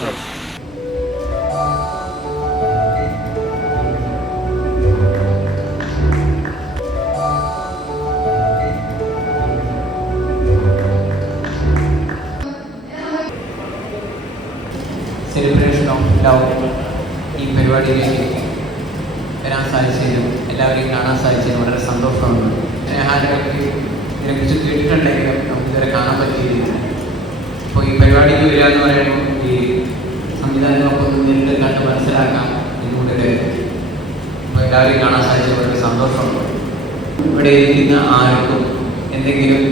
Celebration of love ഈ പരിപാടിയിലേക്ക് വരാൻ സാധിച്ചതിലും എല്ലാവരെയും കാണാൻ സാധിച്ചതിലും വളരെ സന്തോഷമുണ്ട്. സ്നേഹാലയത്തിൽ ഇതിനെക്കുറിച്ച് കേട്ടിട്ടുണ്ടെങ്കിലും നമുക്കിതുവരെ കാണാൻ പറ്റിയില്ല. അപ്പോൾ ഈ പരിപാടിക്ക് വരിക എന്ന് പറയുമ്പോൾ ഈ സംവിധാനങ്ങളൊക്കെ ഒന്ന് നേരിട്ട് കണ്ട് മനസ്സിലാക്കാം എന്നുകൊണ്ട് അപ്പോൾ എല്ലാവരെയും കാണാൻ സാധിച്ചത് വളരെ സന്തോഷമുണ്ട്. ഇവിടെ ഇരിക്കുന്ന ആർക്കും എന്തെങ്കിലും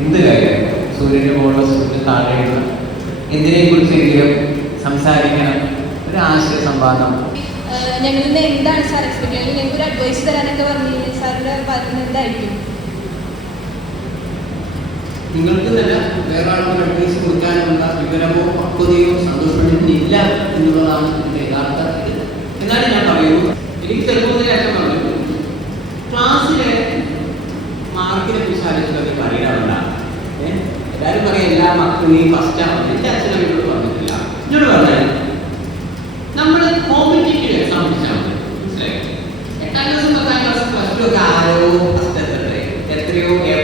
എന്ത് കാര്യം സൂര്യൻ്റെ മുകളിലോ സൂര്യൻ്റെ താഴെയുള്ള എന്തിനെക്കുറിച്ചെങ്കിലും സംസാരിക്കണം, ഒരു ആശയ സംവാദം. ഞങ്ങളിൽ നിന്ന് എന്താണ് സാർ എക്സ്പെക്ട് ചെയ്യുന്നത്? ഞങ്ങൾക്ക് ഒരു അഡ്വൈസ് തരാനൊക്കെ പറഞ്ഞു സാറിൻ്റെ ഭാഗത്ത് എന്തായിരിക്കും? നിങ്ങൾക്ക് തന്നെ വേറെ ആൾക്കൊരു അഡ്വൈസ് കൊടുക്കാനുള്ള വിവരമോ പക്വതയോ സന്തോഷമോ ഇല്ല എന്നുള്ളതാണ് എൻ്റെ യഥാർത്ഥ ഇത്. എന്നാലും ഞാൻ പറയുന്നു, എനിക്ക് ചെറുപ്പത്തിലേറ്റം പറഞ്ഞു ക്ലാസ്സിലെ മാർക്കിനെ കുറിച്ച് ആലോചിച്ചൊക്കെ പറയാറുണ്ടാകും. എല്ലാവരും പറയും എല്ലാ മക്കളും ഈ ഫസ്റ്റാണ്. എൻ്റെ അച്ഛനും എന്നോട് പറഞ്ഞിട്ടില്ല. എന്നോട് പറഞ്ഞാൽ നമ്മൾ കോമ്പറ്റേറ്റീവ് എക്സാം പഠിച്ചാൽ മതി. മനസ്സിലായി? 8ാം ക്ലാസ് 10ാം ക്ലാസ് പ്ലസ് ടു ഒക്കെ ആരോ ഫസ്റ്റ് എത്രയോ A+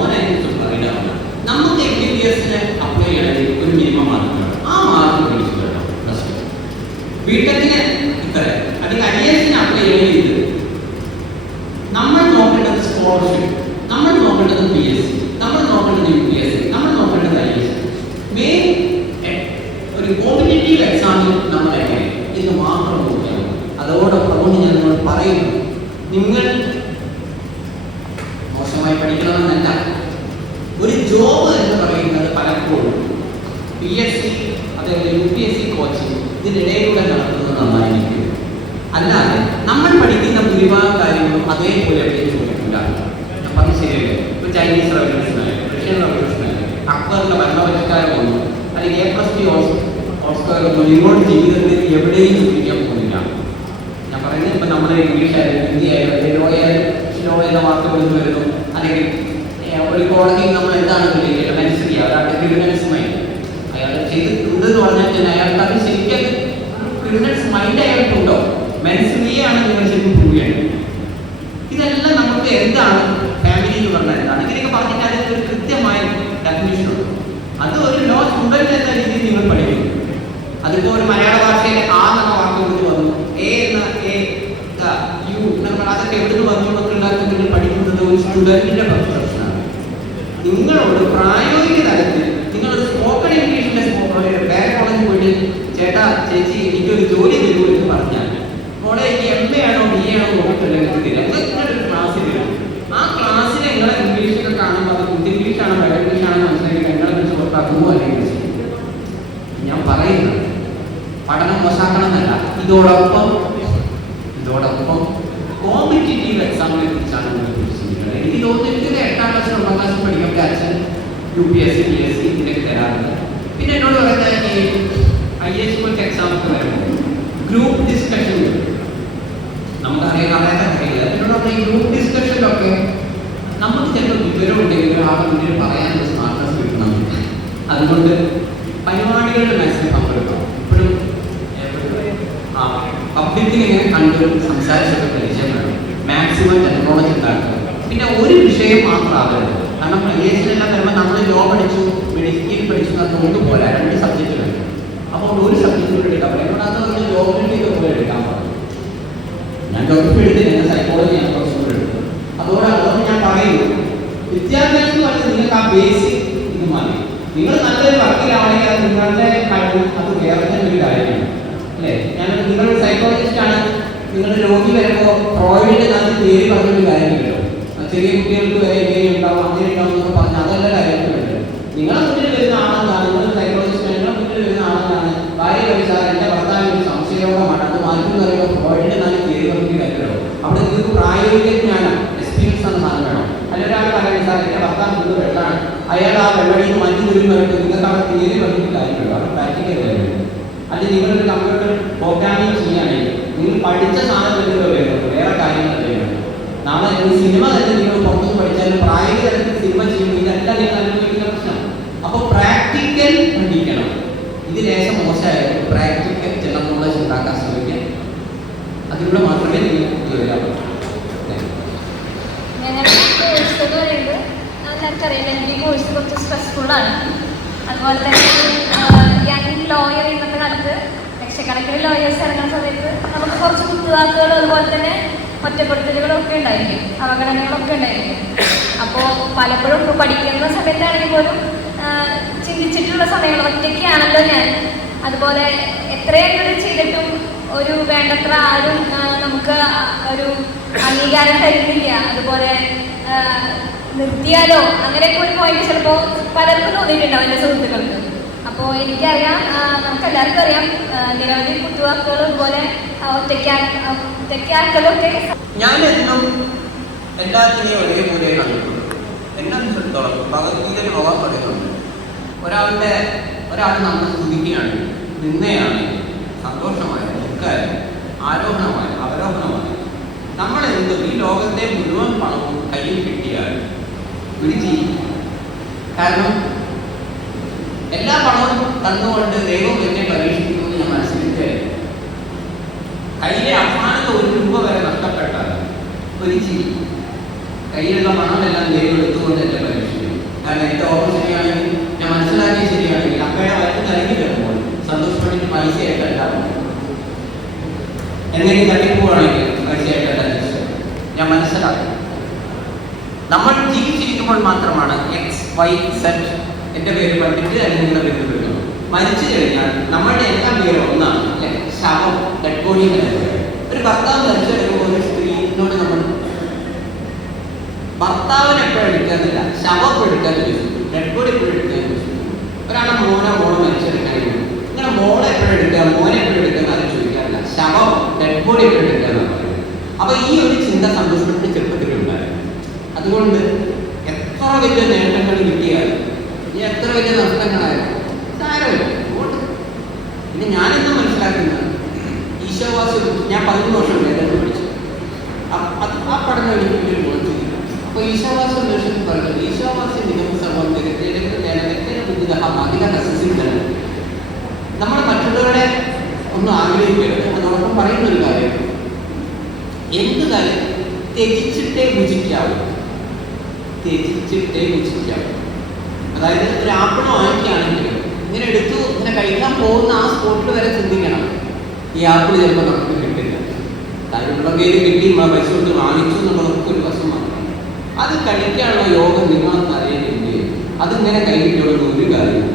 ഓനായിരിക്കും പറയാറുണ്ട്. നമുക്ക് MBBS അപ്ലൈ ചെയ്യണമെങ്കിൽ ഒരു മിനിമം മാർക്ക് വേണം. ആ മാർക്ക് മേടിച്ചു വേണം പ്ലസ് ടു. ബിടെക്കിന് ഇത്ര, അല്ലെങ്കിൽ IAS അപ്ലൈ ചെയ്യണമെങ്കിൽ നമ്മൾ നോക്കേണ്ടത് സ്കോളർഷിപ്പ്, നമ്മൾ നോക്കേണ്ടത് PSC, നമ്മൾ നോക്കേണ്ടത് UPSC, നമ്മൾ നോക്കേണ്ടത് IAS. മെയിൻ ഒരു കോമ്പറ്റേറ്റീവ് എക്സാമിൽ നമ്മൾ എങ്ങനെ ഇത് മാത്രം നോക്കിയാണ്. അതോടൊപ്പം ഞാൻ നിങ്ങൾ പറയുന്നു, നിങ്ങൾ മോശമായി പഠിക്കണമെന്നല്ല, ഒരു ജോബ് എന്ന് പറയുന്നത് പലപ്പോഴും PSC അതേപോലെ UPSC കോച്ചിങ് ഇതിനിടയിലൂടെ നടത്തുന്നത് നന്നായിരിക്കും. അല്ലാതെ നമ്മൾ പഠിക്കുന്ന ഭൂരിഭാഗം കാര്യങ്ങളും അതേപോലെ എവിടെയും ചോദിക്കില്ല. അപ്പം അത് ശരിയല്ലേ? ഇപ്പോൾ ചൈനീസ് റവല്യൂഷനായി, റഷ്യൻ റവല്യൂഷനായി, അക്ബറിൻ്റെ ഭരണപരിഷ്കാരം വന്നു, അല്ലെങ്കിൽ A+T ഓസ്കർ ഒന്നും ഇങ്ങോട്ട് ജീവിതത്തിൽ എവിടെയും ചോദിക്കാൻ പോകുന്നില്ല. ഞാൻ പറയുന്നത് ഇപ്പം നമ്മുടെ ഇംഗ്ലീഷ് ആയാലും ഹിന്ദി ആയാലും ലോ എന്ന വാക്ക് കൊണ്ടു വരുന്നു, അല്ലെങ്കിൽ ഒരു കോടതിയിൽ നമ്മൾ എന്താണ് വിളിക്കേണ്ടത്? മനസ്സിലാക്കി ഒരാളുടെ ക്രിമിനൽസ് മൈൻഡ് അയാൾ ചെയ്തിട്ടുണ്ടെന്ന് പറഞ്ഞാൽ തന്നെ അയാൾക്ക് അത് ശരിക്കും ക്രിമിനൽസ് മൈൻഡ് അയാൾക്കുണ്ടോ? മനസ്സിലാണ് നിങ്ങൾ ശരിക്കും പ്രൂവ് ചെയ്യേണ്ടത്. ഇതെല്ലാം നമുക്ക് എന്താണ് ഫാമിലി എന്ന് പറഞ്ഞാൽ എന്താണ്, ഇങ്ങനെയൊക്കെ പറഞ്ഞിട്ട് അതിന് ഒരു കൃത്യമായ ഡെഫിനിഷനുണ്ട്. അത് ഒരു ലോ സ്റ്റുഡൻറ് എന്ന രീതിയിൽ നിങ്ങൾ പഠിക്കുന്നു. അതിപ്പോൾ ഒരു മലയാള ഭാഷയിലെ ആ എന്ന വാക്ക് കൊണ്ട് വന്നു, അതൊക്കെ എവിടെ വന്നുകൊണ്ടൊക്കെ ഉണ്ടാക്കി നിങ്ങൾ പഠിക്കുന്നത് ഒരു സ്റ്റുഡൻറ്റിന്റെ പ്രൊഫഷനാണ്. നിങ്ങളോട് പ്രായോഗിക തലത്തിൽ നിങ്ങളൊരു സ്പോക്കൺ ഇംഗ്ലീഷിന്റെ വേറെ കോളേജിൽ പോയിട്ട് ചേട്ടാ ചേച്ചി എനിക്കൊരു ജോലി തരൂ എന്ന് പറഞ്ഞാൽ മോളെ എനിക്ക് MA ആണോ BA ആണോ നോക്കിയിട്ടില്ലെങ്കിൽ ഒരു ക്ലാസ്സിൽ വരും. ആ ക്ലാസ്സിൽ നിങ്ങളെ ഇംഗ്ലീഷൊക്കെ കാണുമ്പോൾ അത് ഗുഡ് ഇംഗ്ലീഷാണോ ബെഡ് ഇംഗ്ലീഷാണോ മനസ്സിലാക്കി നിങ്ങളെ വെച്ച് പുറത്താക്കുമോ അല്ലെങ്കിൽ ഞാൻ പറയുന്നത് പഠനം മോശമാക്കണം എന്നല്ല, ഇതോടൊപ്പം കോമ്പറ്റേറ്റീവ് എക്സാമിനെ കുറിച്ചാണ് നിങ്ങൾ ചിന്തിക്കുന്നത്. എനിക്ക് തോന്നുന്നു എനിക്കൊരു 8ാം ക്ലാസ് 9ാം ക്ലാസ് പഠിക്കുമ്പോൾ അച്ഛൻ UPSC PSC ഇതിനൊക്കെ തരാറുണ്ട്. പിന്നെ എന്നോട് പറയുന്നത് ഈ IAS പോലത്തെ എക്സാമൊക്കെ വരുമ്പോൾ ഗ്രൂപ്പ് ഡിസ്കഷൻ നമുക്കറിയാം, അറിയില്ല. എന്നോട് പറഞ്ഞ ഈ ഗ്രൂപ്പ് ഡിസ്കഷനിലൊക്കെ നമുക്ക് ചിലപ്പോൾ വിവരം ഉണ്ടെങ്കിൽ ഒരാളെ മുന്നിൽ പറയാനുള്ള സ്മാർട്ട്നെസ് കിട്ടണം. അതുകൊണ്ട് പരിപാടികളുടെ മാക്സിമം പങ്കെടുക്കണം. ഇപ്പോഴും പബ്ലിക്കിൽ ഇങ്ങനെ കണ്ട് സംസാരിച്ചൊക്കെ പരിചയം വേണം. മാക്സിമം ടെക്നോളജി ഉണ്ടാക്കുക. പിന്നെ ഒരു വിഷയം മാത്രമാകരുത്. കാരണം IASലെല്ലാം വരുമ്പോൾ നമ്മൾ ലോ പഠിച്ചു, മെഡിക്കൽ പഠിച്ചു അതുകൊണ്ട് പോലെ 2 സബ്ജക്റ്റ് വേണം. അപ്പോൾ ഒരു സബ്ജക്റ്റ് കൂടെ എടുക്കാൻ പറ്റും. അതുകൊണ്ട് അതൊന്ന് ജോഗ്രഫിയൊക്കെ പോലെ എടുക്കാൻ പാടില്ല. ഞാൻ ജോഗ്രഫി എടുത്തില്ല, സൈക്കോളജി ഞാൻ കുറച്ചുകൂടെ എടുത്തു. അതുകൊണ്ട് ഞാൻ പറയുന്നു, വിദ്യാഭ്യാസം പറഞ്ഞാൽ നിങ്ങൾക്ക് ആ ബേസിക് ഇത് മതി. നിങ്ങൾ നല്ലൊരു വക്കീലാണെങ്കിൽ അത് നിങ്ങളുടെ കഴിവും അത് വേറെ തന്നെ ഒരു കാര്യമാണ് അല്ലേ? നിങ്ങളൊരു സൈക്കോളജിസ്റ്റ് ആണ്, നിങ്ങളുടെ രോഗി വരുമ്പോൾ ഫ്രോയിഡിന്റെ നല്ല തിയറി പറഞ്ഞൊരു കാര്യമില്ലല്ലോ. ചെറിയ കുട്ടികൾക്ക് വരെ ഇങ്ങനെ ഉണ്ടാവും അങ്ങനെ ഉണ്ടാവും എന്നൊക്കെ പറഞ്ഞാൽ അതല്ല കാര്യത്തിൽ വേണ്ടത്. നിങ്ങളെ മുന്നിൽ വരുന്ന ആളെന്താണ്? നിങ്ങൾ സൈക്കോളജിസ്റ്റ് നിങ്ങളുടെ മുന്നിൽ വരുന്ന ആളെന്താണ്? ഭാര്യ കഴിച്ചാൽ എൻ്റെ ഭർത്താവിന് ഒരു സംശയരോഗമാണ്, അത് മാറ്റി പറയുമ്പോൾ ഫ്രോയിഡിന്റെ നല്ല തിയറി പറഞ്ഞൊരു കാര്യമല്ലോ. അവിടെ നിങ്ങൾക്ക് പ്രായോഗിക ജ്ഞാനം എക്സ്പീരിയൻസ് എന്ന സാധനം വേണം. അല്ലെങ്കിൽ ഒരാൾ പറയുന്നത് സാർ എൻ്റെ ഭർത്താവ് നിന്ന് വെള്ളമാണ്, അയാൾ ആ വെള്ളയിൽ നിന്ന് മാറ്റി വരുമ്പോൾ നിങ്ങൾക്ക് അവിടെ തിയറി പറഞ്ഞിട്ട് കാര്യമല്ലോ, അവിടെ പ്രാക്ടിക്കൽ കാര്യമില്ല. അല്ലെങ്കിൽ നിങ്ങളൊരു കമ്പ്യൂട്ടർ പ്രോഗ്രാമിംഗ് ചെയ്യുകയാണെങ്കിൽ നിങ്ങൾ പഠിച്ച സാധനം വേറെ കാര്യങ്ങൾ വേണം. നാളെ സിനിമ തന്നെ നിങ്ങൾ പുറത്തുനിന്ന് പഠിച്ചാലും പ്രായോഗിക തലത്തിൽ സിനിമ ചെയ്യുമ്പോൾ ഇതെല്ലാം നിങ്ങൾ അനുഭവിക്കുന്ന പ്രശ്നം. അപ്പോൾ പ്രാക്ടിക്കൽ പഠിക്കണം. ഇതിൽ അതുപോലെ തന്നെ യങ് ലോയർ ഇന്നത്തെ കാലത്ത് ലക്ഷക്കണക്കിന് ലോയേഴ്സ് ഇറങ്ങുന്ന സമയത്ത് നമുക്ക് കുറച്ച് കുത്തുവാക്കുകളും അതുപോലെ തന്നെ ഒറ്റപ്പെടുത്തലുകളും ഒക്കെ ഉണ്ടായിരിക്കും, അവഗണനകളൊക്കെ ഉണ്ടായിരിക്കും. അപ്പോൾ പലപ്പോഴും പഠിക്കുന്ന സമയത്താണെങ്കിൽ പോലും ചിന്തിച്ചിട്ടുള്ള സമയങ്ങൾ ഒറ്റയ്ക്കാണല്ലോ ഞാൻ, അതുപോലെ എത്രയൊക്കെ ചെയ്തിട്ടും ഒരു വേണ്ടത്ര ആരും നമുക്ക് ഒരു അംഗീകാരം തരുന്നില്ല, അതുപോലെ നിർത്തിയാലോ അങ്ങനെയൊക്കെ ഒരു പോയിന്റ് ചിലപ്പോൾ പലർക്കും തോന്നിയിട്ടുണ്ടാവും എൻ്റെ സുഹൃത്തുക്കൾക്ക്. അപ്പോൾ എനിക്കറിയാം, നമുക്ക് എല്ലാവർക്കും അറിയാം, നിരവധി കുത്തുവാക്കുകളും അതുപോലെ ഒറ്റയ്ക്കാക്കലൊക്കെ. ഞാനെന്നും എല്ലാത്തിനെയും ഒരേപോലെ കണ്ടിട്ടുണ്ട്. എന്നെ സംബന്ധിച്ചിടത്തോളം ഭഗവത്ഗീതയിൽ ഭഗവാൻ പറയുന്നുണ്ട്, ഒരാൾ നമ്മൾ സ്തുതിക്കുകയാണ്, നിന്നയാണ്, സന്തോഷമായ, ദുഃഖമായ, ആരോഹണമായ, അവരോഹണമായ, നമ്മളെന്തും ഈ ലോകത്തെ മുഴുവൻ പണവും കയ്യിൽ കിട്ടിയാൽ പിടിച്ചിരിക്കും. കാരണം എല്ലാ പണവും തന്നുകൊണ്ട് ദൈവം എന്നെ പരീക്ഷിക്കുമെന്ന് ഞാൻ മനസ്സിലാക്കുകയായിരുന്നു. കയ്യിലെ അവസാനത്തെ 1 രൂപ വരെ നഷ്ടപ്പെട്ടാൽ പിടിച്ചിരിക്കും. കയ്യിലുള്ള പണമെല്ലാം ദൈവം എടുത്തുകൊണ്ട് എന്നെ പരീക്ഷിക്കും. കാരണം എൻ്റെ ഓർമ്മ ശരിയാണെങ്കിൽ, ഞാൻ മനസ്സിലാക്കി ശരിയാണെങ്കിൽ, അമ്മയുടെ വയറ്റിൽ ഇറങ്ങി വരുമ്പോൾ സന്തോഷപ്പെട്ടിട്ട് പൈസയായിട്ടല്ല എന്തെങ്കിലും തട്ടിപ്പോവാണെങ്കിൽ പൈസയായിട്ടല്ല ഞാൻ മനസ്സിലാക്കി. നമ്മൾ ജീവിച്ചിരിക്കുമ്പോൾ മാത്രമാണ് XYZ എൻ്റെ പേര് പഠിപ്പിച്ച് അല്ലെങ്കിൽ നിങ്ങളുടെ പേര് വിളിക്കണം. മരിച്ചു കഴിഞ്ഞാൽ നമ്മളുടെ എല്ലാം പേര് ഒന്നാണ്, അല്ലെ? ശവം, ഡെഡ് ബോഡി. ഒരു ഭർത്താവ് മരിച്ചെടുക്കുമ്പോൾ ഒരു സ്ത്രീയോട് നമ്മൾ ഭർത്താവിനെ എപ്പോഴും എടുക്കാന്നില്ല, ശവം എടുക്കാൻ ചോദിച്ചു, ഡെഡ് ബോഡി എപ്പോഴും എടുക്കാൻ ചോദിച്ചു. ഒരാളെ മോളെ മരിച്ചെടുക്കാൻ ഇങ്ങനെ മോളെ എപ്പോഴും എടുക്കുക, മോനെ എപ്പോഴും എടുക്കാൻ അത് ചോദിക്കാറില്ല, ശവം, ഡെഡ് ബോഡി എപ്പോഴും എടുക്കാന്ന് പറയുന്നത്. അപ്പൊ ഈ ഒരു ചിന്ത സന്തോഷപ്പെട്ട് ചെറുപ്പത്തിലുണ്ടായിരുന്നു. അതുകൊണ്ട് എത്ര വലിയ നേട്ടങ്ങൾ കിട്ടിയാലും ഇനി എത്ര വലിയ നഷ്ടങ്ങളായാലും സാരമില്ല. പിന്നെ ഞാനെന്ന് മനസ്സിലാക്കുന്നത് ഈശോവാസ്യം, ഞാൻ 11 വർഷം വേദന പഠിച്ചു. ആ പഠനം എനിക്ക് മുളച്ചു. അപ്പോൾ ഈശോവാസ്യം ദർശനം പറഞ്ഞത്, ഈശോവാസ്യം നിഗമ സർവം നമ്മൾ മറ്റുള്ളവരുടെ ഒന്നും ആഗ്രഹിക്കരുത്. അതോടൊപ്പം പറയുന്ന ഒരു കാര്യം, എന്ത് കാര്യം ത്യജിച്ചിട്ടേ ഭുജിക്കാവൂ. അതായത് ഒരു ആപ്പിൾ വാങ്ങിക്കുകയാണെങ്കിലും ഇങ്ങനെ എടുത്തു ഇങ്ങനെ കഴിക്കാൻ പോകുന്ന ആ സ്പോട്ടിൽ വരെ ചിന്തിക്കണം, ഈ ആപ്പിൾ ചിലപ്പോൾ നമുക്ക് കിട്ടില്ല, കാര്യമുള്ള പേര് കിട്ടി, പൈസ കൊടുത്ത് വാങ്ങിച്ചു എന്നുള്ളതൊക്കെ ഒരു വശമാണ്. അത് കഴിക്കാനുള്ള യോഗം നിങ്ങളെന്ന് അറിയുന്നില്ലേ, അതിങ്ങനെ കൈകിട്ടുള്ള ഒരു കാര്യം.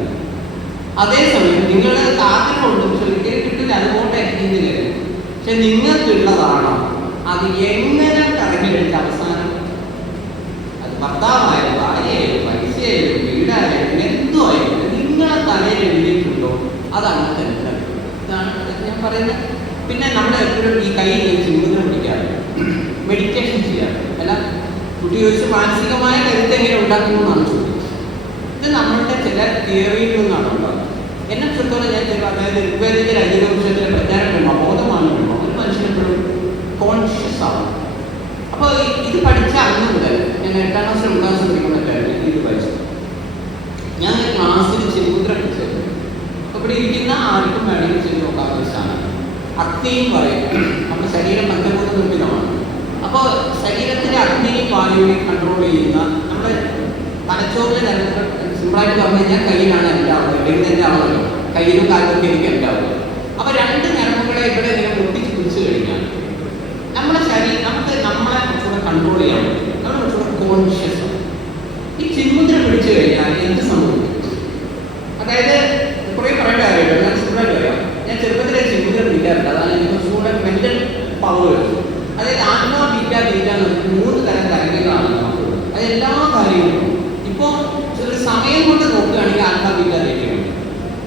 അതേസമയം നിങ്ങൾക്ക് ആഗ്രഹമുണ്ട്, പക്ഷെ ഒരിക്കലും കിട്ടില്ല, അതുകൊണ്ട് എത്തിയെന്ന് കരുതി. പക്ഷെ നിങ്ങൾക്കുള്ളതാണോ അത് എങ്ങനെ കറങ്ങി കഴിച്ച അവസാനം അത് ഭർത്താവായാലും ഭാര്യയായാലും പൈസയായാലും വീടായാലും എന്തോ ആയാലും നിങ്ങളെ തലയിൽ എഴുതിയിട്ടുണ്ടോ അത് അങ്ങനത്തെ ഇതാണ് ഞാൻ പറയുന്നത്. പിന്നെ നമ്മൾ എപ്പോഴും ഈ കയ്യിൽ ചിന്തകൾ പിടിക്കാറുണ്ട്, മെഡിറ്റേഷൻ ചെയ്യാറുണ്ട്. അല്ല, കുട്ടി ചോദിച്ച് മാനസികമായ കരുത്ത് എങ്ങനെ ഉണ്ടാക്കുന്നു എന്നാണ് ചോദിച്ചത്. ഇത് നമ്മളുടെ ചില തിയറിയിൽ നിന്നാണ് ഉണ്ടാകുന്നത്. എന്നെ സംബന്ധിച്ചോളം ഞാൻ ചില, അതായത് ഋഗ്വേദത്തിലെ അധികവംശത്തിലെ പ്രചാരപ്പെടുമ്പോൾ ബോധമാണ് വേണം, ഒരു മനുഷ്യനെപ്പോഴും കോൺഷ്യസ് ആവും. അപ്പോൾ ഇത് പഠിച്ച അന്ന് മുതൽ ഞാൻ 8ാം ക്ലാസ്സിൽ 9ാം ക്ലാസ്സിൽ പഠിക്കുമ്പോഴൊക്കെയായിരുന്നു ഇത് പഠിച്ചത്. ഞാൻ ക്ലാസ്സിൽ ചെറുമുദ്ര പഠിച്ചത്. അപ്പോൾ ഇവിടെ ഇരിക്കുന്ന ആർക്കും വേണമെങ്കിൽ ചെയ്ത് നോക്കാവുന്ന സാധനം. അഗ്നിയും പറയും, നമ്മുടെ ശരീരം പഞ്ചഭൂത നിർമ്മിതമാണ്. അപ്പോൾ ശരീരത്തിലെ അഗ്നിയും വായുവിനെയും കൺട്രോൾ ചെയ്യുന്ന നമ്മുടെ തലച്ചോറിലെ ഞരമ്പുകൾ, സിമ്പിളായിട്ട് പറഞ്ഞു കഴിഞ്ഞാൽ കയ്യിലാണ് എല്ലാവുന്നത്, ഇവിടെ തന്നെ ആവുമല്ലോ, കയ്യിലും കാലത്തൊക്കെ എനിക്ക് എല്ലാവുന്നത്. അപ്പോൾ 2 ഞരമ്പുകളെ ഇവിടെ ഇങ്ങനെ പൊട്ടിച്ച് പിടിച്ചു കഴിഞ്ഞാൽ നമ്മുടെ ശരീരം നമ്മളെ കുറച്ചുകൂടെ കൺട്രോൾ ചെയ്യാൻ പറ്റും, നമ്മൾ കുറച്ചുകൂടെ കോൺഷ്യസ് ആണ്. ഈ ചിന്മുദ്ര പിടിച്ചു കഴിഞ്ഞാൽ എന്ത് സംഭവിക്കും? അതായത് കുറേ പറയേണ്ട കാര്യമില്ല, ഞാൻ സിമ്പിളായിട്ട് പറയാം. ഞാൻ ചെറുപ്പത്തിലെ ചിന്മുദ്ര പിടിക്കാറുണ്ട്, അതാണ് എനിക്ക് കുറച്ചുകൂടെ മെന്റൽ പവർ വരുന്നത്. അതായത് ആത്മാ ബീറ്റ എന്ന് 3 തരം തരംഗങ്ങളാണ് നമുക്കുള്ളത്. അത് എല്ലാ കാര്യങ്ങളും ഇപ്പോൾ ഒരു സമയം കൊണ്ട് നോക്കുകയാണെങ്കിൽ ആത്മാ ബീറ്റ തരംഗമാണ്.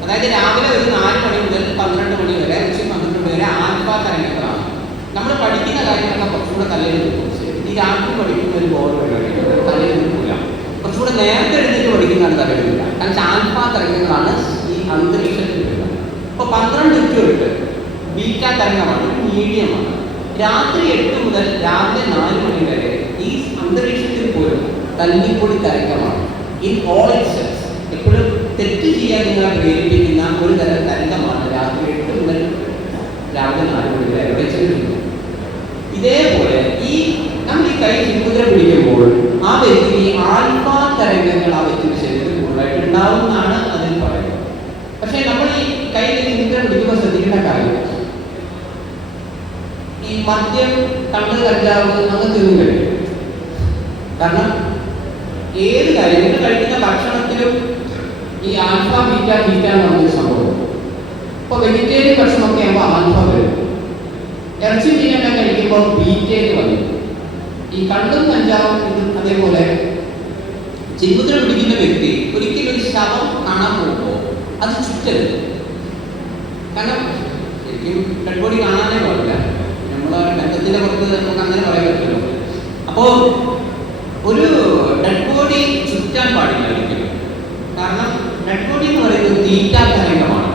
അതായത് രാവിലെ ഒരു 4 മണി മുതൽ 12 മണി വരെ, ഉച്ച 12 മണി വരെ ആൽഫാ തരംഗങ്ങളാണ്. നമ്മൾ പഠിക്കുന്ന കാര്യങ്ങളൊക്കെ കുറച്ചുകൂടെ തലയിൽ നിൽക്കും. ഈ രാത്രി പഠിക്കുന്ന ഒരു ബോർഡ് പരിപാടി തലയിൽ നിൽക്കില്ല, കുറച്ചുകൂടെ നേരത്തെ എഴുന്നേറ്റ് പഠിക്കുന്നതാണ് തലയിൽ നിൽക്കുക. കാരണം ആൽഫാ തരംഗങ്ങളാണ് ഈ അന്തരീക്ഷത്തിൽ വരുന്നത്. അപ്പോൾ 12 തൊട്ട് ബീറ്റ തരംഗമാണ്, മീഡിയമാണ്. രാത്രി 8 മുതൽ രാവിലെ 4 മണി വരെ ഈ അന്തരീക്ഷത്തിൽ പോലും തല്ലിപ്പൊടി തരംഗമാണ്. ഇൻ ഓൾ ഇറ്റ് സെൻസ് എപ്പോഴും തെറ്റ് ചെയ്യാൻ നിങ്ങളെ പ്രേരിപ്പിക്കുന്ന ഒരു തരം തരംഗമാണ് രാത്രി 8 മുതൽ രാവിലെ 4 മണി വരെ എവിടെ ചെയ്യുന്നത്. ഇതേപോലെ നമ്മൾ ഈ കൈ ചിന്മുദ്ര പിടിക്കുമ്പോൾ ആ വ്യക്തി ആൽഫാ തരംഗങ്ങൾ ആ വ്യക്തിയുടെ ശരീരത്തിൽ കൂടുതലായിട്ട് ഉണ്ടാവുമെന്നാണ് അതിൽ പറയുന്നത്. പക്ഷെ നമ്മൾ ഈ കയ്യിൽ ചിന്ത പിടിക്കുമ്പോൾ ശ്രദ്ധിക്കേണ്ട കാര്യം, ഈ മദ്യം, കള്ള്, കഞ്ചാവ് അങ്ങനത്തെ ഒന്നും കഴിയും. കാരണം ഏത് കാര്യം നിങ്ങൾ കഴിക്കുന്ന ഭക്ഷണത്തിലും ഈ ആൽഫ ബീറ്റ ബീറ്റ എന്ന് പറഞ്ഞൊരു സംഭവം. ഇപ്പോൾ വെജിറ്റേറിയൻ ഭക്ഷണമൊക്കെ ആകുമ്പോൾ ആൽഫ വരും, ഇറച്ചി മീനൊക്കെ കഴിക്കുമ്പോൾ ബീറ്റയിൽ വരും. ഈ കള്ളും കഞ്ചാവും അതേപോലെ ചിന്മുദ്ര പിടിക്കുന്ന വ്യക്തി ഒരിക്കലും ഒരു ശവം കാണാൻ പോകുമ്പോൾ അത് ചുറ്റരുത്. കാരണം ശരിക്കും ഡെഡ് ബോഡി കാണാനേ പാടില്ല. നമ്മൾ ബന്ധത്തിന്റെ പുറത്ത് നമുക്ക് അങ്ങനെ പറയാൻ പറ്റുമല്ലോ. അപ്പോൾ ഒരു ഡെഡ് ബോഡി ചുറ്റാൻ പാടില്ല ഒരിക്കലും. കാരണം ഡെഡ് ബോഡി എന്ന് പറയുന്നത് തീറ്റാ തരംഗമാണ്.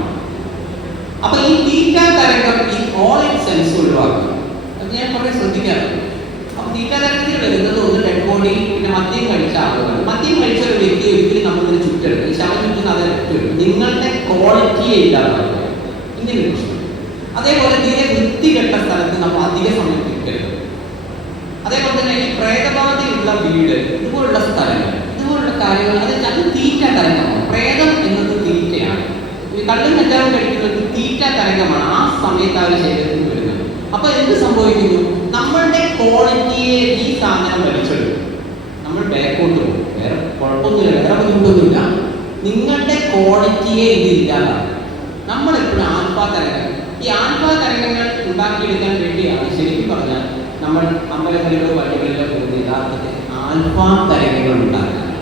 അപ്പൊ ഈ തീറ്റാ തരംഗം ഈ ഓൾ ഇൻ സെൻസ് ഒഴിവാക്കുക, അത് ഞാൻ വളരെ ശ്രദ്ധിക്കാറുണ്ട്. അപ്പൊ തീറ്റാ തരംഗത്തിൽ വരുന്നത് ഒന്ന് ഡെഡ് ബോഡി, പിന്നെ മദ്യം കഴിച്ച ആളുകൾ. മദ്യം കഴിച്ച ഒരു വ്യക്തി ഒരിക്കലും നമ്മളിതിന് ചുറ്റരുത്. ശവം ചുറ്റുന്ന അത് നിങ്ങളുടെ ക്വാളിറ്റിയെ ഇല്ലാതാക്കുക, ഇങ്ങനെ ഒരു പ്രശ്നം. അതേപോലെ തീരെ വൃത്തികെട്ട സ്ഥലത്ത് നമ്മൾ അധിക സമയം നിൽക്കരുത്. അതേപോലെ തന്നെ ഈ പ്രേതബാധയുള്ള വീട്, ഇതുപോലുള്ള സ്ഥലങ്ങൾ, ഇതുപോലുള്ള കാര്യങ്ങൾ, അത് തീറ്റ തരംഗമാണ്. പ്രേതം എന്നത് തീറ്റയാണ്. ഈ കള്ളും കഞ്ചാവും കഴിക്കുന്നത് തീറ്റ തരംഗമാണ്. ആ സമയത്ത് അവർ ശരീരത്തിൽ വരുന്നത്. അപ്പൊ എന്ത് സംഭവിക്കുന്നു? നമ്മളുടെ ക്വാളിറ്റിയെ ഈ സാധനം വലിച്ചെടുക്കും. നമ്മൾ ബാക്കോട്ട് പോകും. വേറെ കുഴപ്പമൊന്നുമില്ല, വേറെ ബുദ്ധിമുട്ടൊന്നുമില്ല. നിങ്ങളുടെ ക്വാളിറ്റിയെ ഇത് ഇല്ലാതാണ്. നമ്മളെപ്പോഴും ആൽഫ തരംഗങ്ങൾ, ഈ ആൽഫ തരംഗങ്ങൾ ഉണ്ടാക്കിയെടുക്കാൻ വേണ്ടിയാണ് ശരിക്കും പറഞ്ഞാൽ നമ്മൾ അമ്പലങ്ങളിലോ പള്ളികളിലോ പോകുന്ന യഥാർത്ഥത്തിൽ ആൽഫ തരംഗങ്ങൾ ഉണ്ടാക്കാനാണ്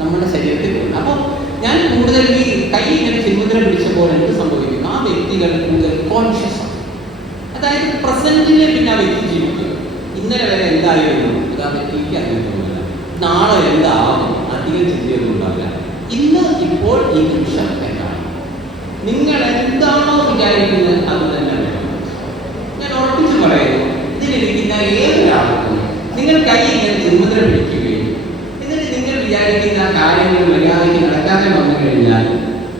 നമ്മുടെ ശരീരത്തിൽ പോകുന്നത്. അപ്പോൾ ഞാൻ കൂടുതൽ ഈ കൈ ഇങ്ങനെ ചിന്മുദ്ര പിടിച്ചപ്പോൾ എന്ത് സംഭവിക്കുന്നു? ആ വ്യക്തികൾ കൂടുതൽ കോൺഷ്യസ് ആണ്. അതായത് പ്രസന്റിലെ പിന്നെ ആ വ്യക്തി ജീവിക്കും. ഇന്നലെ വരെ എന്തായിരുന്നു അത് ആ വ്യക്തിക്ക് അറിയുന്നില്ല. നാളെ എന്താകും അധികം ചിന്തയൊന്നും ഉണ്ടാവില്ല. ഇന്ന് ഇപ്പോൾ ഈ നിമിഷം എന്താണ്, നിങ്ങൾ എന്താണോ വിചാരിക്കുന്നത് അത് തന്നെ വേണം. ഞാൻ ഉറപ്പിച്ച് പറയുന്നു, ഇതിലിരിക്കുന്ന ഏതൊരാൾക്കും നിങ്ങൾ കൈ ഇങ്ങനെ ചിന്മുദ്ര പിടിക്കുകയും എന്നിട്ട് നിങ്ങൾ വിചാരിക്കുന്ന കാര്യങ്ങൾ മര്യാദയ്ക്ക് നടക്കാതെ വന്നു കഴിഞ്ഞാൽ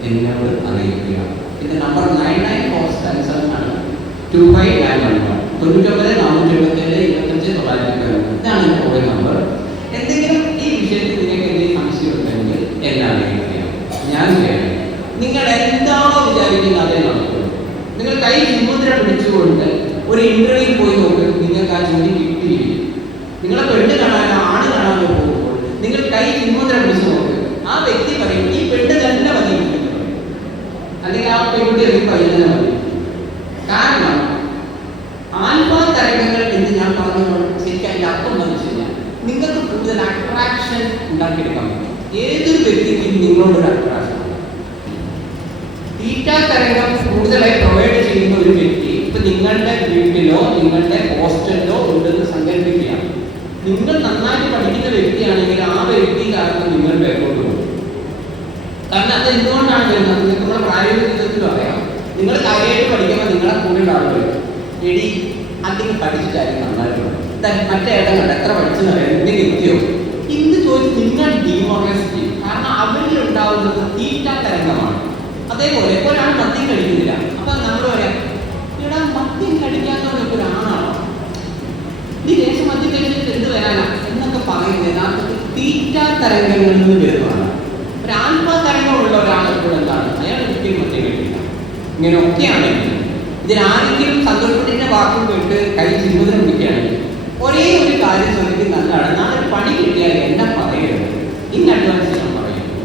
എന്നോട് അറിയിക്കുക. ഇത് നമ്പർ 9947 ആണ് 25911 99 ഇതാണ് എൻ്റെ മൊബൈൽ നമ്പർ. എന്തെങ്കിലും ഈ വിഷയത്തിൽ നിങ്ങൾക്ക് എന്തെങ്കിലും സംശയം ഉണ്ടെങ്കിൽ എന്നെ അറിയിക്കുക, ഞാൻ ചെയ്യണം. നിങ്ങൾ എന്താണോ വിചാരിക്കുന്നത് അതേ നടക്കുള്ളൂ. നിങ്ങൾ കൈ ചിന്മുദ്ര പിടിച്ചുകൊണ്ട് ഒരു ഇന്റർവ്യൂ പോയി നോക്ക്, നിങ്ങൾക്ക് ആ ജോലി കിട്ടിയിരിക്കും. നിങ്ങളെ പെണ്ണ് കാണാനോ ആണ് കാണാനോ പോകുമ്പോൾ നിങ്ങൾ കൈ ചിന്മുദ്ര പിടിച്ചു നോക്ക്, ആ വ്യക്തി പറയും ഈ പെണ്ണ് തന്നെ മതി, അല്ലെങ്കിൽ ആ പെൺകുട്ടി അല്ലെങ്കിൽ പയ്യനെ മതി. കാരണം ആൽഫ തരംഗങ്ങൾ എന്ന് ഞാൻ പറഞ്ഞതുകൊണ്ട് ശരിക്കും അതിൻ്റെ അർത്ഥം എന്താണെന്ന് വെച്ച് കഴിഞ്ഞാൽ നിങ്ങൾക്ക് കൂടുതൽ അട്രാക്ഷൻ ഉണ്ടാക്കിയെടുക്കാൻ പറ്റും. ഏതൊരു വ്യക്തിക്കും നിങ്ങളോടൊരു അട്രാക്ഷൻ. തീറ്റ തരംഗം കൂടുതലായി പ്രൊവൈഡ് ചെയ്യുന്ന ഒരു വ്യക്തി ഇപ്പൊ നിങ്ങളുടെ വീട്ടിലോ നിങ്ങളുടെ ഹോസ്റ്റലിലോ ഉണ്ടെന്ന് സങ്കല്പിക്കുകയാണ്. നിങ്ങൾ നന്നായിട്ട് പഠിക്കുന്ന വ്യക്തിയാണെങ്കിൽ ആ വ്യക്തി കാരണം നിങ്ങൾ ബാക്കോട്ട് പോകും. കാരണം അത് എന്തുകൊണ്ടാണ് വരുന്നത്? നിങ്ങൾക്ക് നമ്മുടെ പ്രായോഗിക ജീവിതത്തിലും അറിയാം. നിങ്ങൾ കാര്യമായിട്ട് പഠിക്കുമ്പോൾ നിങ്ങളെ കൂടെ ആളുകൾ എടി അധികം പഠിച്ചിട്ടായിരിക്കും നന്നായിട്ടുള്ളത്. മറ്റേ ഏട്ടങ്ങൾ എത്ര പഠിച്ചെന്ന് അറിയാം, എന്തെങ്കിലും എത്തിയോ ഇന്ന് ചോദിച്ച് നിങ്ങൾ ഡീമോറൈസ് ചെയ്യും. കാരണം അവരിൽ ഉണ്ടാവുന്നത് തീറ്റ തരംഗമാണ്. അതേപോലെ ഇപ്പോൾ ഒരാൾ മദ്യം കഴിക്കുന്നില്ല, അപ്പൊ നമ്മൾ പറയാം ഇവിടെ മദ്യം കഴിക്കാത്തവരൊക്കെ ഒരാളാണോ, ഈ ദേശം മദ്യം കഴിച്ചിട്ട് എന്ത് വരാനാ എന്നൊക്കെ പറയുന്നത് യഥാർത്ഥത്തിൽ തീറ്റ തരംഗങ്ങളിൽ നിന്ന് വരുന്നതാണ്. ഒരു ആൽഫ തരംഗമുള്ള ഒരാൾ എപ്പോഴും എന്താണ്, അയാൾ ഒരിക്കലും മദ്യം കഴിക്കില്ല. ഇങ്ങനെയൊക്കെയാണെങ്കിൽ ഇതിനാരെങ്കിലും സന്തോഷത്തിന്റെ വാക്കും കേട്ട് കൈ ചിന്മുദ്ര പിടിക്കുകയാണെങ്കിൽ ഒരേ ഒരു കാര്യം ശ്രമിക്കും, നല്ലതാണ്. നാളെ പണി കിട്ടിയാൽ എന്നെ പറയരുത്, ഇൻ അഡ്വാൻസ് ഞാൻ പറയുന്നു.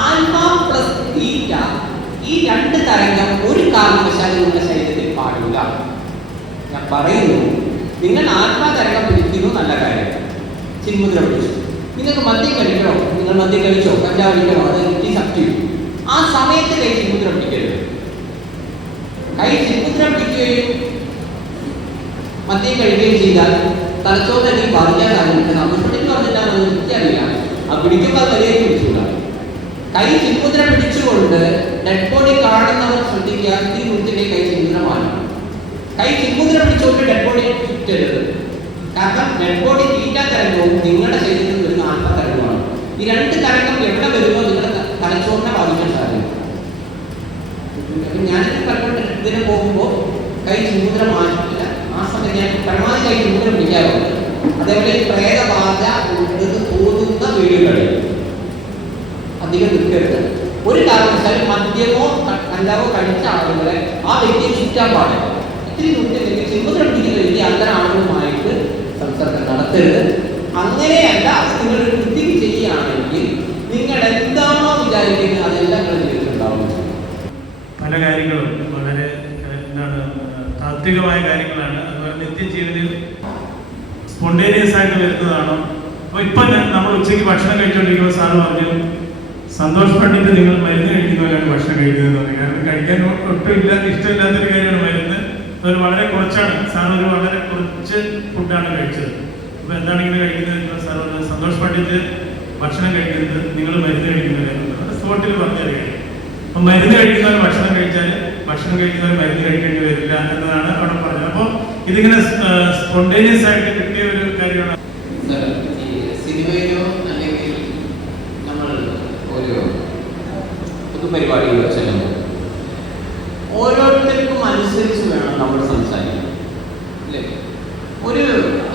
ആൽഫ പ്ലസ് തീറ്റ ഈ രണ്ട് തരംഗം ഒരു കാരണവശാലും നിങ്ങളുടെ ശരീരത്തിൽ പാടില്ല. ഞാൻ പറയുന്നു, നിങ്ങൾ ആൽഫ തരംഗം പിടിക്കുന്നു, നല്ല കാര്യം, ചിന്മുദ്ര പിടിച്ചു. നിങ്ങൾക്ക് മദ്യം കഴിക്കണോ, നിങ്ങൾ മദ്യം കഴിച്ചോ, കഞ്ചാവ് കഴിക്കണോ, അത് it is up to you. ആ സമയത്ത് കൈ ചിന്മുദ്ര പിടിക്കരുത്. കൈ ചിന്മുദ്ര പിടിക്കുകയും മദ്യം കഴിക്കുകയും ചെയ്താൽ തലച്ചോറിനെ ബാധിക്കാൻ സാധ്യത. നമ്മളിലേക്ക് പറഞ്ഞിട്ടാണ് എനിക്കറിയില്ല, ആ പിടിക്കുമ്പോൾ വലിയ പിടിച്ചുകൂടാ. കൈ ചിന്മുദ്ര പിടിച്ചുകൊണ്ട് ഡെഡ് ബോഡി കാണുന്നവർ ശ്രദ്ധിക്കുക, ഈ മുറ്റിലെ കൈ ചിന്മുദ്രമാണ്. കൈ ചിന്മുദ്ര പിടിച്ചുകൊണ്ട് ഡെഡ് ബോഡി ചുറ്റരുത്. കാരണം ഡെഡ് ബോഡി തീറ്റ തരംഗവും നിങ്ങളുടെ ശരീരത്തിൽ വരുന്ന ആൽഫ തരംഗമാണ്. ഈ രണ്ട് തരംഗം എവിടെ വരുമ്പോൾ നിങ്ങളുടെ തലച്ചോറിനെ ബാധിക്കാൻ സാധ്യത. ഞാനിത് പലപ്പോഴും ഇതിന് പോകുമ്പോൾ കൈ ചിന്മുദ്ര മാറ്റില്ല. ആ സമയത്ത് ഞാൻ പരമാവധി കൈ ചിന്മുദ്ര പിടിക്കാറുണ്ട്. അതേപോലെ ഈ പ്രേതബാധ ഉണ്ടെന്ന് തോന്നുന്ന വീടുകളിൽ അധികം നിൽക്കരുത്. ഒരു കാരണവശാലും മദ്യമോ കഞ്ചാവ് കഴിച്ച ആളുകളെ ആ വ്യക്തിയെ ചുറ്റാൻ പാടില്ല. ഇത്തിരി ദൂരത്തേക്ക് ചെറുപ്പം പിടിക്കുന്ന വ്യക്തി അത്തരം ആളുകളുമായിട്ട് സംസർഗം നടത്തരുത്. അങ്ങനെയല്ല നിങ്ങൾ വൃത്തിക്ക് ചെയ്യുകയാണെങ്കിൽ നിങ്ങൾ എന്താണോ വിചാരിക്കുന്നത് അതെല്ലാം നിങ്ങളുടെ ജീവിതത്തിലുണ്ടാവും. പല കാര്യങ്ങളും വളരെ താത്വികമായ കാര്യങ്ങളാണ്. അതുപോലെ നിത്യജീവനിൽ സ്പോണ്ടേനിയസ് ആയിട്ട് വരുന്നതാണോ? അപ്പോൾ ഇപ്പം നമ്മൾ ഉച്ചയ്ക്ക് ഭക്ഷണം കഴിച്ചുകൊണ്ടിരിക്കുമ്പോൾ സാറ് പറഞ്ഞു സന്തോഷ് പണ്ഡിറ്റ് നിങ്ങൾ മരുന്ന് കഴിക്കുന്നവരാണ് ഭക്ഷണം കഴിക്കുന്നത് പറഞ്ഞു. കാരണം കഴിക്കാൻ ഒട്ടും ഇഷ്ടമില്ലാത്തൊരു കാര്യമാണ് മരുന്ന്. അതൊരു വളരെ കുറച്ചാണ് സാർ, ഒരു വളരെ കുറച്ച് ഫുഡാണ് കഴിച്ചത്. അപ്പോൾ എന്താണ് ഇങ്ങനെ കഴിക്കുന്നത് സാർ പറഞ്ഞു സന്തോഷ് പണ്ഡിറ്റ് ഭക്ഷണം കഴിക്കുന്നത് നിങ്ങൾ മരുന്ന് കഴിക്കുന്നവരാണ് സ്പോട്ടിൽ പറഞ്ഞറിയാം. അപ്പം മരുന്ന് കഴിക്കുന്നവർ ഭക്ഷണം കഴിച്ചാൽ ഭക്ഷണം കഴിക്കുന്നവർ മരുന്ന് കഴിക്കേണ്ടി വരില്ല എന്നതാണ് അവിടെ പറഞ്ഞത്. അപ്പോൾ ഇതിങ്ങനെ സ്പോണ്ടേനിയസ് ആയിട്ട് കിട്ടിയ ഒരു കാര്യമാണ്. സിനിമയിലോ അല്ലെങ്കിൽ നമ്മൾ ഒരു പൊതുപരിപാടികൾ ചെല്ലുമ്പോൾ ഓരോരുത്തർക്കും അനുസരിച്ച് വേണം നമ്മൾ സംസാരിക്കാൻ, അല്ലേ?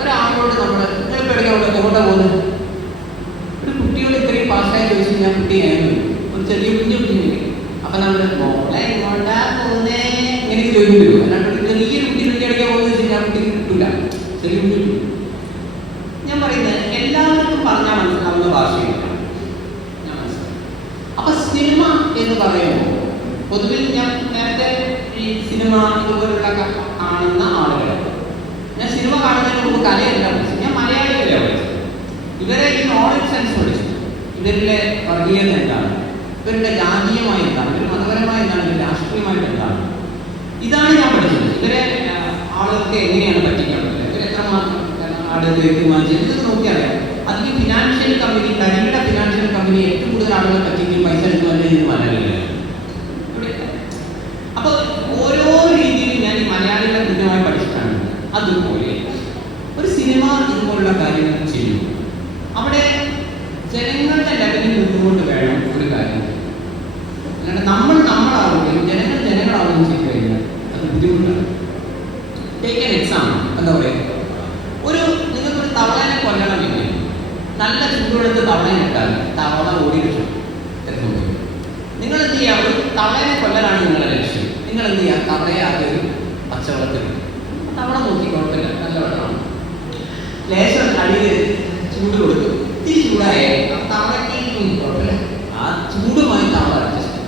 ഒരാളോട് നമ്മൾ എങ്ങോട്ടാ പോകുന്നത്? ഒരു കുട്ടിയോട് ഇത്രയും പാസ്സായി ചോദിച്ചു ഞാൻ കുട്ടിയായിരുന്നു, ഒരു ചെറിയ കുഞ്ഞു കുഞ്ഞില്ലേ, അപ്പൊ നമ്മൾ മോളെ എങ്ങോട്ടാ പോകുന്നേ ഇങ്ങനെ ചോദിക്കും തരുമോ? അല്ലാണ്ട് ഒരു ചെറിയൊരു കുട്ടി അടിക്കാൻ പോകുന്നത് ഞാൻ കുട്ടിക്ക് കിട്ടൂല, ചെറിയ കുഞ്ഞു. ഞാൻ പറയുന്നത് എല്ലാവർക്കും പറഞ്ഞാൽ മനസ്സിലാവുന്ന ഭാഷയില്ല, ഞാൻ മനസ്സിലാക്കും. അപ്പൊ സിനിമ എന്ന് പറയുമ്പോൾ പൊതുവിൽ ഞാൻ നേരത്തെ ഈ സിനിമ ഇതുപോലുള്ള കാണുന്ന ആളുകൾ, ഞാൻ സിനിമ കാണുന്നതിന് മുമ്പ് കലയല്ല പഠിച്ചത്, ഞാൻ മലയാളികളെ പഠിച്ചത്. ഇവരെ ഈ നോളജ് സെൻസ് പഠിച്ചു. ഇവരിലെ വർഗീയത എന്താണ്, ഇവരുടെ ജാതീയമായി എന്താണ്, ഇവർ മതപരമായി എന്താണ്, ഇവർ രാഷ്ട്രീയമായിട്ട് എന്താണ്, ഇതാണ് ഞാൻ പഠിച്ചത്. ഇവരെ ആളുകൾക്ക് എങ്ങനെയാണ് പറ്റിക്കാനുള്ളത്, ഇവർ എത്രമാത്രം ഇത് നോക്കിയാലേ അതിന് ഫിനാൻഷ്യൽ കമ്പനി, തനിയുടെ ഫിനാൻഷ്യൽ കമ്പനി ഏറ്റവും കൂടുതൽ ആളുകളെ പറ്റിക്കും പൈസ എടുക്കുവാൻ്റെ ഇത് മലയാളികളെ. അപ്പൊ ഓരോ രീതിയിലും ഞാൻ ഈ മലയാളികളെ കൃത്യമായി പഠിച്ചിട്ടാണ്. അതുപോലെ ഒരു സിനിമ ഇതുപോലുള്ള കാര്യങ്ങൾ ചെയ്യും. അവിടെ ജനങ്ങളുടെ ലെവലിൽ നിന്നുകൊണ്ട് വേണം ഒരു കാര്യം, അല്ലാണ്ട് നമ്മളാവുകയും ജനങ്ങളാവുകയും ചെയ്തു കഴിഞ്ഞാൽ അത് ബുദ്ധിമുട്ടാണ്. ടേക്ക് എൻ എക്സാമ്പിൾ, എന്താ പറയുക, നിങ്ങൾക്കൊരു തവളനെ കൊല്ലണമെങ്കിൽ നല്ല ചൂടുവെടുത്ത് തവളനെ ഇട്ടാൽ തവള ഓടി രക്ഷ. നിങ്ങൾ എന്ത് ചെയ്യുക, ഒരു തവളനെ കൊല്ലലാണ് നിങ്ങളുടെ ലക്ഷ്യം. നിങ്ങൾ എന്ത് ചെയ്യുക, തവളയെ ആദ്യം പച്ചവെള്ളത്തിൽ, തവള നോക്കി കുഴപ്പമില്ല, നല്ല വെള്ളമാണ്, ലേശം അടിയിൽ ചൂട് കൊടുത്തു, ഇത്തിരി ചൂടായ തവളയ്ക്ക് കുഴപ്പമില്ല, ആ ചൂടുമായി തവള അഡ്ജസ്റ്റ്.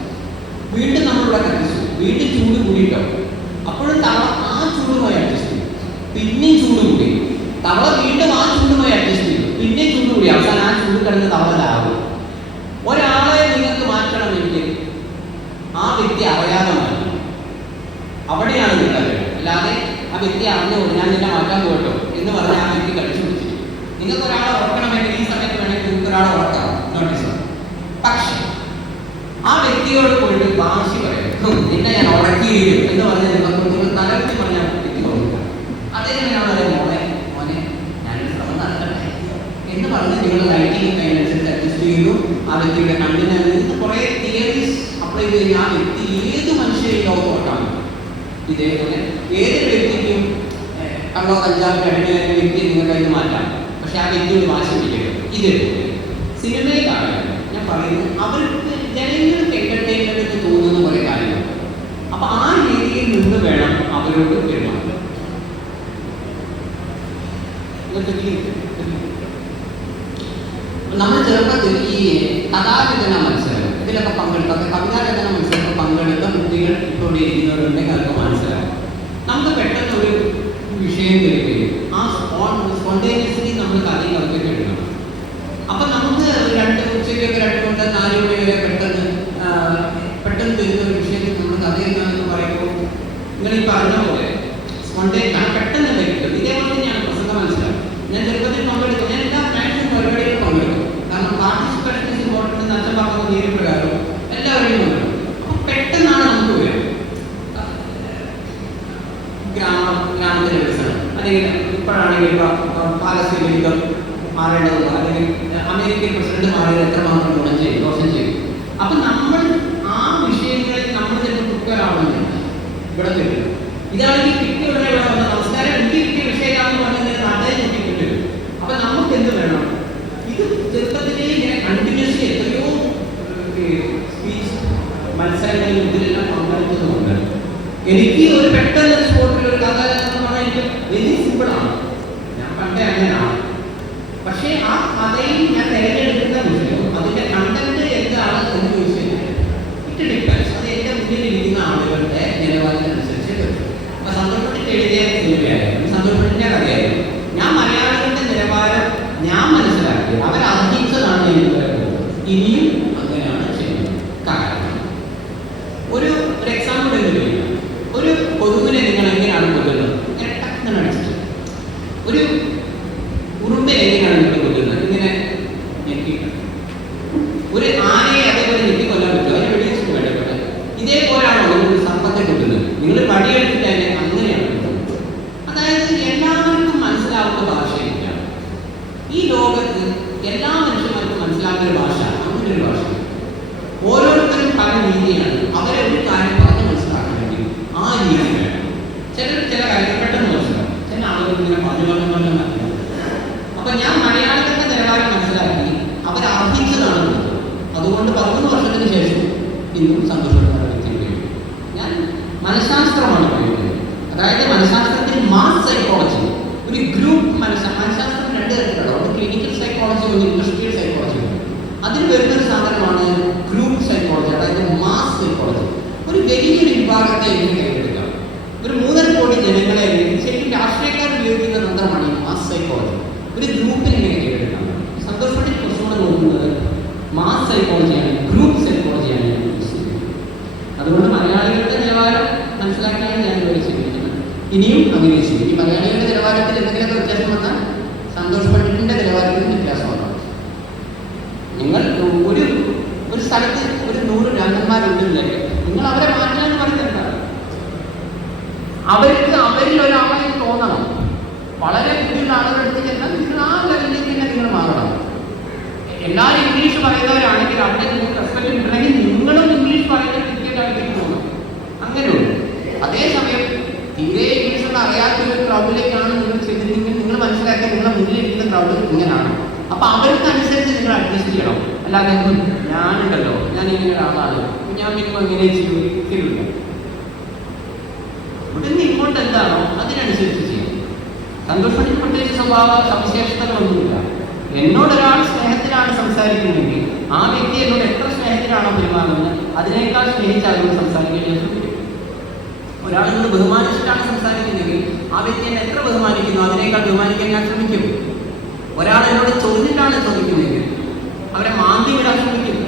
വീണ്ടും നമ്മളിവിടെ കത്തിച്ചു, വീണ്ടും ചൂട് കൂടിയിട്ടോ, അപ്പോഴും തവള ആ ചൂടുമായി അഡ്ജസ്റ്റ് ചെയ്യും. പിന്നെയും ചൂട് കൂടി, തവള വീണ്ടും ആ ചൂടുമായി അഡ്ജസ്റ്റ് ചെയ്യും, പിന്നെയും ചൂട് കൂടി, അവസാനം ആ ചൂട് കിടന്ന് തവള ലാവും. ഒരാളെ നിങ്ങൾക്ക് മാറ്റണമെങ്കിൽ ആ വ്യക്തി അറിയാതെ മാറ്റണം, അവിടെയാണ് നിങ്ങളുടെ വേണം. അല്ലാതെ ആ വ്യക്തി അറിഞ്ഞു ഞാൻ നിന്നെ മാറ്റാൻ പോകട്ടോ എന്ന് പറഞ്ഞാൽ ആ വ്യക്തി കഴിച്ചു പിടിച്ചു. നിങ്ങൾക്ക് ഒരാളെ ഉറക്കണമെങ്കിൽ ഈ സമയത്ത് വേണമെങ്കിൽ നിങ്ങൾക്ക് ഒരാളെ ഉറക്കാം, നോട്ടീസ്. പക്ഷെ ആ വ്യക്തിയോട് പോയിട്ട് വാശി പറയും, നിന്നെ ഞാൻ ഉറക്കിയിരിക്കും എന്ന് പറഞ്ഞാൽ നിങ്ങൾ തലകുത്തി പറഞ്ഞാൽ വ്യക്തി കൊടുക്കുക. അതേപോലെയാണ് മോനെ ഞാനൊരു ശ്രമം നടത്തട്ടെ എന്ന് പറഞ്ഞ് നിങ്ങൾ ലൈറ്റിംഗ് അതിനനുസരിച്ച് അഡ്ജസ്റ്റ് ചെയ്തു. ആ വ്യക്തിയുടെ കണ്ണിന് കുറേ തിയറീസ് അപ്ലൈ ചെയ്ത് കഴിഞ്ഞാൽ ആ വ്യക്തി ഏത് മനുഷ്യരെയും ലോകം ഓർക്കാൻ പറ്റും. ഇതേപോലെ ഏതൊരു വ്യക്തിക്കും കള്ളോ കഞ്ചാവിന്റെ അടിമയായ വ്യക്തിയെ നിങ്ങൾക്ക് അതിന് മാറ്റാം. പക്ഷെ ആ വ്യക്തിയോട് വാശി പിടിക്കരുത്. ഇതേപോലെ സിനിമയെ കാണാൻ ഞാൻ പറയുന്നത് അവർക്ക് ജനങ്ങൾക്ക് എന്റർടൈൻമെന്റ് എന്ന് തോന്നുന്ന കുറേ കാര്യങ്ങൾ. അപ്പൊ ആ രീതിയിൽ നിന്ന് വേണം അവരോട് പെരുമാറാൻ. നമ്മൾ ചെറുപ്പത്തിൽ ഈ കഥാരചന മത്സരം ഇതിലൊക്കെ പങ്കെടുത്ത കവിതാരചന മത്സരത്തിൽ പങ്കെടുത്ത കുട്ടികൾ ഇപ്പോൾ ഇരിക്കുന്നവരുണ്ടെങ്കിൽ അതൊക്കെ മനസ്സിലാവും. നമുക്ക് പെട്ടെന്ന് ഒരു വിഷയം തരികയും ആ സ്പോണ്ടേനിയസ്ലി നമ്മൾ കഥയിൽ അവർക്ക് എഴുതണം. അപ്പൊ നമുക്ക് ഉച്ചയ്ക്കൊക്കെ 2 കൊണ്ട് 4 മണി വരെ പെട്ടെന്ന് തരുന്ന ഒരു വിഷയത്തിൽ നമ്മൾ കഥ എഴുതാമെന്ന് പറയുമ്പോൾ നിങ്ങൾ ഈ പറഞ്ഞ പോലെ പെട്ടെന്ന് കിട്ടും. ഇതേപോലെ തന്നെയാണ് പ്രസംഗം മനസ്സിലാവും. ഞാൻ ചെറുപ്പത്തിൽ പങ്കെടുക്കും, ഞാൻ എല്ലാ മാക്സിമം പരിപാടികളും പങ്കെടുക്കും. കാരണം പാർട്ടിസിപ്പേഷൻ ഇസ് ഇമ്പോർട്ടൻ്റ് എന്ന് അച്ഛൻ പറഞ്ഞ നേരിട്ടു എല്ലാവരെയും പങ്കെടുക്കും. അപ്പൊ പെട്ടെന്നാണ് നമുക്ക് വരും ഗ്രാമത്തിലെ വികസനം, അല്ലെങ്കിൽ ഇപ്പോഴാണെങ്കിൽ പാലസ്തീൻ യുദ്ധം മാറേണ്ടതുണ്ട്, അല്ലെങ്കിൽ അമേരിക്കൻ പ്രസിഡന്റ് മാറിയത് എത്രമാത്രം ഗുണം ചെയ്തു, ദോഷം ചെയ്തു. അപ്പൊ നമ്മൾ ആ വിഷയങ്ങളിൽ നമ്മൾ ചിലപ്പോൾ കുക്കറാവുന്നുണ്ട് ഇവിടെ തരും. ഇതാണെങ്കിൽ കിട്ടിയ ഉടനെ ഇവിടെ വന്ന നമസ്കാരം എനിക്ക് കിട്ടിയ വിഷയമാണെന്ന് പറഞ്ഞാൽ നാട്ടിൽ നോക്കി കിട്ടും. അപ്പൊ നമുക്ക് എന്ത് വേണം, ഇത് ചെറുപ്പത്തിലേ ഇങ്ങനെ കണ്ടിന്യൂസ്ലി എത്രയോ സ്പീച്ച് മത്സരങ്ങളിൽ ഇതിലെല്ലാം പങ്കെടുത്തതുകൊണ്ട് എനിക്ക് ഒരു പെട്ടെന്ന് സ്പോട്ടിൽ ഒരു കഥ എന്ന് പറഞ്ഞാൽ എനിക്ക് വെരി സിമ്പിളാണ്. ഞാൻ പണ്ടേ അങ്ങനെയാണ്. പക്ഷേ ആ കഥയിൽ ഞാൻ തിരഞ്ഞെടുക്കുന്ന വിഷയം അതിന്റെ കണ്ടന്റ് എന്താണ് എന്ന് ചോദിച്ചു കഴിഞ്ഞാൽ ഇറ്റ് ഡിപ്പെൻസ്. അത് എന്റെ മുന്നിൽ ഇരിക്കുന്ന ആളുകളുടെ നിലവാരത്തിനനുസരിച്ച് വരും. അപ്പൊ സന്തോഷപ്പെട്ടിട്ട് എഴുതിയ സിനിമയായിരുന്നു, സന്തോഷപ്പെട്ടിന്റെ കഥയായിരുന്നു. ഞാൻ മലയാളികളുടെ നിലവാരം ഞാൻ മനസ്സിലാക്കി അവരർഹിച്ചതാണ് എനിക്ക് ഇനിയും അങ്ങനെയാണ് ചെയ്യുന്നത്. കാരണം ഒരു എക്സാമ്പിൾ എന്ന് പറയുക, ഒരു കൊതുകിനെ നിങ്ങൾ എങ്ങനെയാണ് കൊല്ലുന്നത്? ഇങ്ങനെ ടക്കം അടിച്ചിട്ട്. ഒരു ഉറുമ്പിനെ എങ്ങനെയാണ് നിങ്ങൾ കൊല്ലുന്നത്? ഇങ്ങനെ ഞെക്കിയിട്ട്. ഒരു ആനയെ അതേപോലെ ഞെക്കി കൊല്ലാൻ പറ്റുമോ? അതിനെ വെടിവെച്ചിട്ട് വേണ്ടപ്പെട്ടെ. ഇതേപോലെയാണോ ഒരു സർപ്പത്തെ കൊല്ലുന്നത്? നിങ്ങൾ വടിയെടുത്തിട്ട് അതിനെ അങ്ങനെയാണ് കൊല്ലുന്നത്. അതായത് എല്ലാവർക്കും മനസ്സിലാവുന്ന ഭാഷയിലാണ് ഈ ലോകത്ത്. എല്ലാ മനുഷ്യന്മാർക്കും മനസ്സിലാക്കുന്ന ഒരു ഭാഷ അങ്ങനെ ഒരു ഭാഷ. ഓരോരുത്തരും പല രീതിയാണ് അവരെ ഒരു കാര്യം പറഞ്ഞ് മനസ്സിലാക്കാൻ വേണ്ടി ആ രീതി വേണം. ചില കാര്യങ്ങൾ പെട്ടെന്ന് മനസ്സിലാവും, ചില ആളുകൾ ഇങ്ങനെ പറഞ്ഞു മനസ്സിലാവും. അപ്പൊ ഞാൻ മലയാളത്തിന്റെ നിലവാരം മനസ്സിലാക്കി അവരർഹിച്ചതാണ്. അതുകൊണ്ട് 13 വർഷത്തിന് ശേഷം ഇന്നും സന്തോഷത്തോടെ വ്യക്തിയുകയും ഞാൻ മനഃശാസ്ത്രമാണ് പറയുന്നത്. അതായത് മനഃശാസ്ത്രത്തിൽ മാസ് സൈക്കോളജി, ഒരു ഗ്രൂപ്പ് മനഃശാസ്ത്രം 2 തരത്തിലുള്ള ഒന്ന് ക്ലിനിക്കൽ സൈക്കോളജി, ഒന്ന് ഇൻഡസ്ട്രിയൽ സൈക്കോളജി. അതിൽ വരുന്നൊരു സാധനമാണ് ഗ്രൂപ്പ് സൈക്കോളജി, അതായത് മാസ് സൈക്കോളജി. ഒരു വലിയൊരു വിഭാഗത്തെ എങ്ങനെ കൈയെടുക്കാം, ഒരു 3.5 കോടി ജനങ്ങളെ ശരിക്കും രാഷ്ട്രീയക്കാർ ഉപയോഗിക്കുന്ന തന്ത്രമാണ് ഈ മാസ് സൈക്കോളജി. ഒരു ഗ്രൂപ്പിനെ എങ്ങനെ കൈയെടുക്കാം. സന്തോഷപ്പെട്ടി കുറച്ചുകൂടെ നോക്കുന്നത് മാസ് സൈക്കോളജിയാണ്, ഗ്രൂപ്പ് സൈക്കോളജിയാണ്. അതുകൊണ്ട് മലയാളികളുടെ നിലവാരം മനസ്സിലാക്കിയാണ് ഞാൻ ഇതുവരെ ചെയ്തിരിക്കുന്നത്. ഇനിയും അങ്ങനെ ചെയ്യും. ഈ മലയാളികളുടെ നിലവാരത്തിൽ എന്തെങ്കിലുമൊക്കെ വ്യത്യാസം വന്നാൽ സന്തോഷപ്പെട്ടിന്റെ നിലവാരത്തിൽ വ്യത്യാസം വന്നാൽ നിങ്ങൾ ഒരു സ്ഥലത്ത് ഒരു 100 രാജന്മാരുണ്ടെങ്കിൽ നിങ്ങൾ അവരെ മാറ്റാന്ന് പറയുന്നുണ്ടാവും. അവരിൽ ഒരാളെ തോന്നണം. വളരെ കൂടുതൽ ആളുകളുടെ അടുത്ത് ചെന്നാൽ നിങ്ങൾ ആ ലെവലിലേക്ക് തന്നെ നിങ്ങൾ മാറണം. എല്ലാവരും ഇംഗ്ലീഷ് പറയുന്നവരാണെങ്കിൽ അവിടെ നിങ്ങൾക്ക് റെസ്പെക്ട് കിട്ടണമെങ്കിൽ നിങ്ങളും ഇംഗ്ലീഷ് പറയുന്ന കൃത്യമായിട്ട് തോന്നണം. അങ്ങനെയുള്ളൂ. അതേസമയം തീരെ ഇംഗ്ലീഷ് ഒന്നും അറിയാത്ത ഒരു ക്രൗഡിലേക്കാണ് നിങ്ങൾ ചെയ്തിരുന്നെങ്കിൽ നിങ്ങൾ മനസ്സിലാക്കിയാൽ നിങ്ങളുടെ മുന്നിലിരിക്കുന്ന ക്രൗഡ് ഇങ്ങനെയാണ്. അപ്പൊ അവർക്കനുസരിച്ച് നിങ്ങൾ അഡ്ജസ്റ്റ് ചെയ്യണം. അല്ലാതെ ഞാനുണ്ടല്ലോ, ഞാൻ ഇങ്ങനെ ഒരാളാണ്, ഞാൻ മിനിമം എങ്ങനെ ചെയ്യില്ല. ഇവിടുന്ന് ഇങ്ങോട്ട് എന്താണോ അതിനനുസരിച്ച് ചെയ്യും. സന്തോഷപ്പെട്ടിട്ട് പ്രത്യേകിച്ച് സ്വഭാവ സവിശേഷതകളൊന്നുമില്ല. എന്നോടൊരാൾ സ്നേഹത്തിലാണ് സംസാരിക്കുന്നതെങ്കിൽ ആ വ്യക്തി എന്നോട് എത്ര സ്നേഹത്തിലാണോ പെരുമാറുന്നത് അതിനേക്കാൾ സ്നേഹിച്ചാലും സംസാരിക്കാൻ ഞാൻ ശ്രമിക്കും. ഒരാളോട് ബഹുമാനിച്ചിട്ടാണ് സംസാരിക്കുന്നതെങ്കിൽ ആ വ്യക്തിയെ എത്ര ബഹുമാനിക്കുന്നു അതിനേക്കാൾ ബഹുമാനിക്കാൻ ഞാൻ ശ്രമിക്കും. ഒരാൾ എന്നോട് ചോദിച്ചിട്ടാണ് ചോദിക്കുന്നതെങ്കിൽ അവരെ മാന്തി വിടാൻ ശ്രമിക്കും.